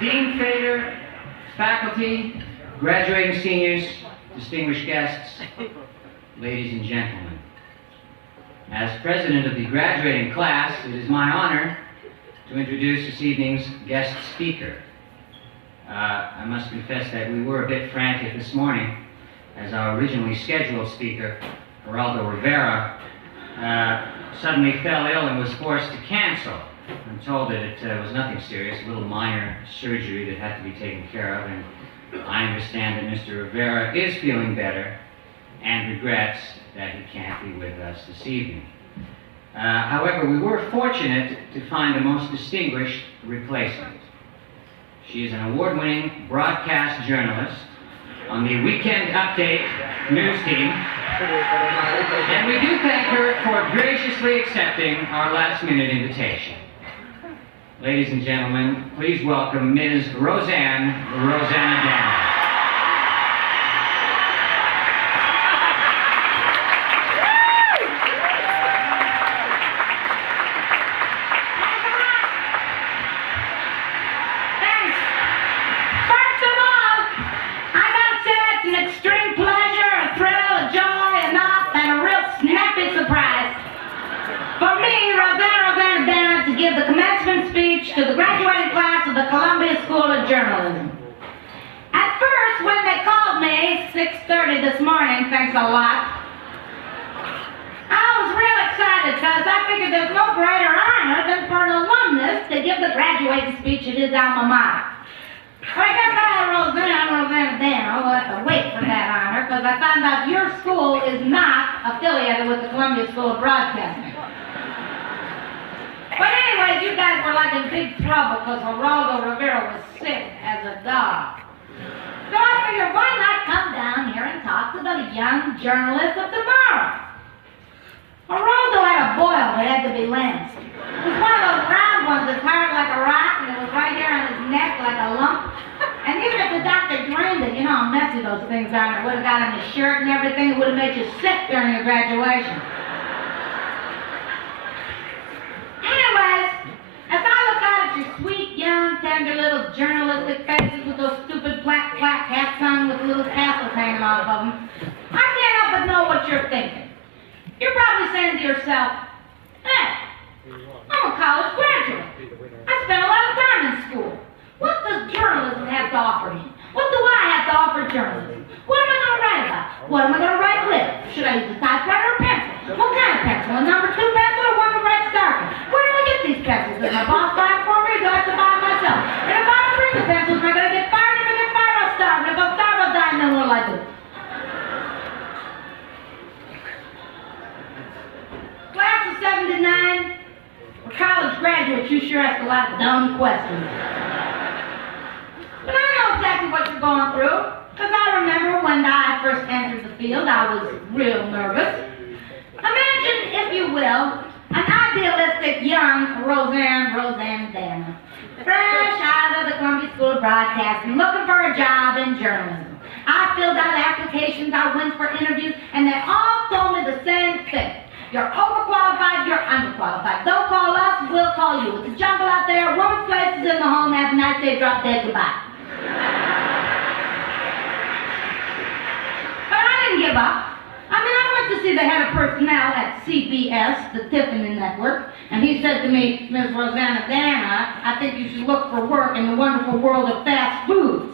Dean Fader, faculty, graduating seniors, distinguished guests, ladies and gentlemen. As president of the graduating class, it is my honor to introduce this evening's guest speaker. I must confess that we were a bit frantic this morning as our originally scheduled speaker, Geraldo Rivera, suddenly fell ill and was forced to cancel. I'm told that it was nothing serious, a little minor surgery that had to be taken care of, and I understand that Mr. Rivera is feeling better and regrets that he can't be with us this evening. However, we were fortunate to find a most distinguished replacement. She is an award-winning broadcast journalist on the Weekend Update news team, and we do thank her for graciously accepting our last-minute invitation. Ladies and gentlemen, please welcome Ms. Rosanna Danner. To the graduating class of the Columbia School of Journalism. At first, when they called me, 6:30 this morning, thanks a lot, I was real excited because I figured there's no greater honor than for an alumnus to give the graduating speech at his alma mater. Well, I guess I had Rosanna Danner. We'll have to wait for that honor because I found out your school is not affiliated with the Columbia School of Broadcasting. But anyways, you guys were like in big trouble because Geraldo Rivera was sick as a dog. So I figured, why not come down here and talk to the young journalists of tomorrow? Geraldo had a boil that had to be lanced. It was one of those round ones that's hard like a rock, and it was right here on his neck like a lump. And even if the doctor drained it, you know how messy those things are, and it would have got on his shirt and everything, it would have made you sick during your graduation. Anyways, as I look out at your sweet, young, tender little journalistic faces with those stupid black hats on with little tassels hanging off of them, I can't help but know what you're thinking. You're probably saying to yourself, hey, I'm a college graduate. I spent a lot of time in school. What does journalism have to offer me? What do I have to offer journalism? What am I going to write about? What am I going to write with? Should I use a typewriter or pencil? What kind of pencil? A number 2 pencil or one that writes darker? Where do I get these pencils? Does my boss buy them for me or do I have to buy them myself? And if I don't bring the pencils, am I going to get fired? If I get fired, I'll starve. And if I starve, I'll die. And then what'll I do? Class of 7 to 9, for college graduates, you sure ask a lot of dumb questions. But I know exactly what you're going through, because I remember when I first entered the field, I was real nervous. Imagine, if you will, an idealistic young Rosanna Danner, fresh out of the Columbia School of Broadcasting, looking for a job in journalism. I filled out applications, I went for interviews, and they all told me the same thing. You're overqualified, you're underqualified. Don't call us, we'll call you. It's a jungle out there, women's places in the home, have a nice day, drop dead, goodbye. But I didn't give up. I mean, I went to see the head of personnel at CBS, the Tiffany Network, and he said to me, Ms. Rosanna Danner, I think you should look for work in the wonderful world of fast foods.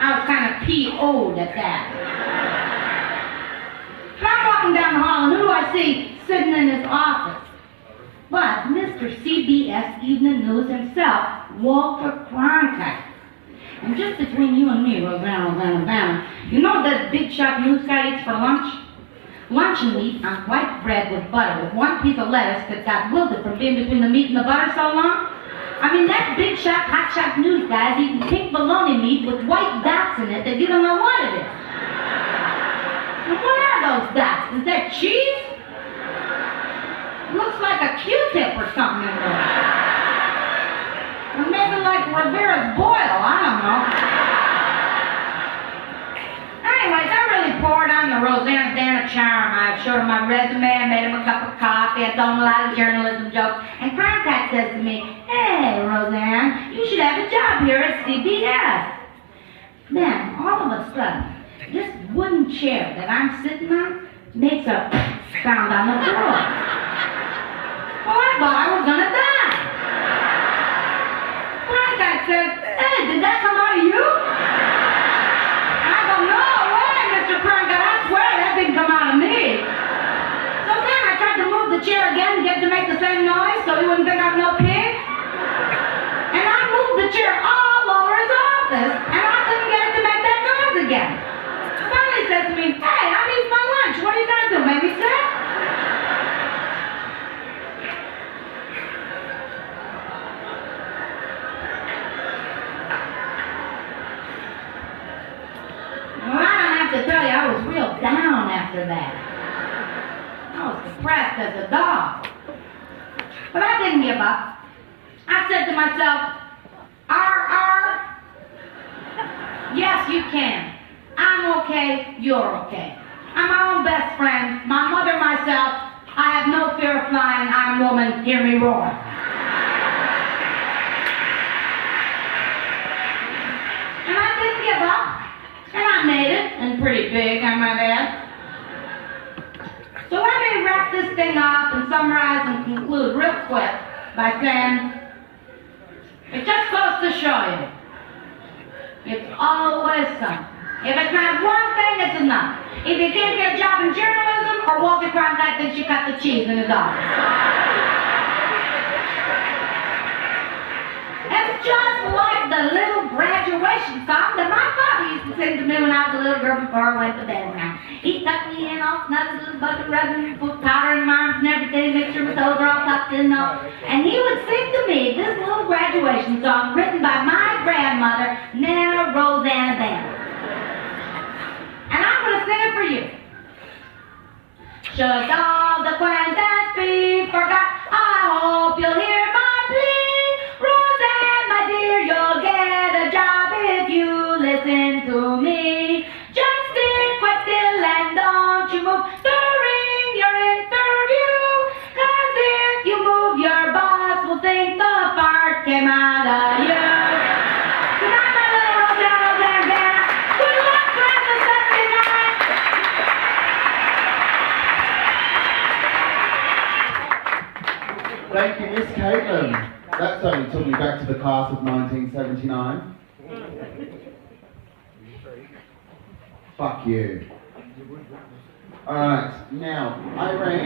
I was kind of P.O.'d at that. So I'm walking down the hall, and who do I see sitting in his office? But Mr. CBS Evening News himself, Walter Cronkite. And just between you and me, Rosanna, you know that big shot news guy eats for lunch? Luncheon meat on white bread with butter with one piece of lettuce that got wilted from being between the meat and the butter so long. I mean, that big shot, hot shot news guy is eating pink bologna meat with white dots in it that you don't know what it is. And what are those dots? Is that cheese? Looks like a Q-tip or something in there. Or maybe like Rivera's boil, I don't know. Anyways, I really poured on the Roseanne Dan a charm. I've showed him my resume, I made him a cup of coffee, I told him a lot of journalism jokes, and Cronkite says to me, "Hey, Roseanne, you should have a job here at CBS." Then, all of a sudden, this wooden chair that I'm sitting on makes a sound on the floor. Well, I thought I was gonna die. Cronkite says, "Hey, did that come out of you?" I go, "No way, Mr. Cronkite, I swear that didn't come out of me." So then I tried to move the chair again and get it to make the same noise so he wouldn't think I'm no pig. And I moved the chair all over his office, and I couldn't get it to make that noise again. Finally he says to me, "Hey, I'm eating my lunch. What are you gonna do, make me sick?" Well, I don't have to tell you, I was real down after that. I was depressed as a dog. But I didn't give up. I said to myself, R. Yes, you can. I'm okay, you're okay. I'm my own best friend, my mother, myself. I have no fear of flying. I'm a woman, hear me roar. And I didn't give up. And I made it, and pretty big, I might add. So let me wrap this thing up and summarize and conclude real quick by saying, it just goes to show you, it's always something. If it's not one thing, it's enough. If you can't get a job in journalism, or Walter Cronkite thinks you cut the cheese in his office. It's just like the little graduation song that my father used to sing to me when I was a little girl before I went to bed now. He tucked me in all snug as a bucket of resin, put powder in my arms and everything, make sure my toes are all tucked in and all. And he would sing to me this little graduation song written by my grandmother, Nana Roseanne Van. And I'm going to sing it for you. Should all the acquaintance be forgot, I hope you'll hear my plea. Roseanne, my dear, you'll get a job if you listen to me. Just stick quite still and don't you move during your interview. 'Cause if you move, your boss will think the fart came out of you. Good night, my little Roseanne Van. Good luck, class of Saturday night. Thank you, Miss Caitlin. That certainly took me back to the class of 1979. Fuck you. Alright, now, Irene.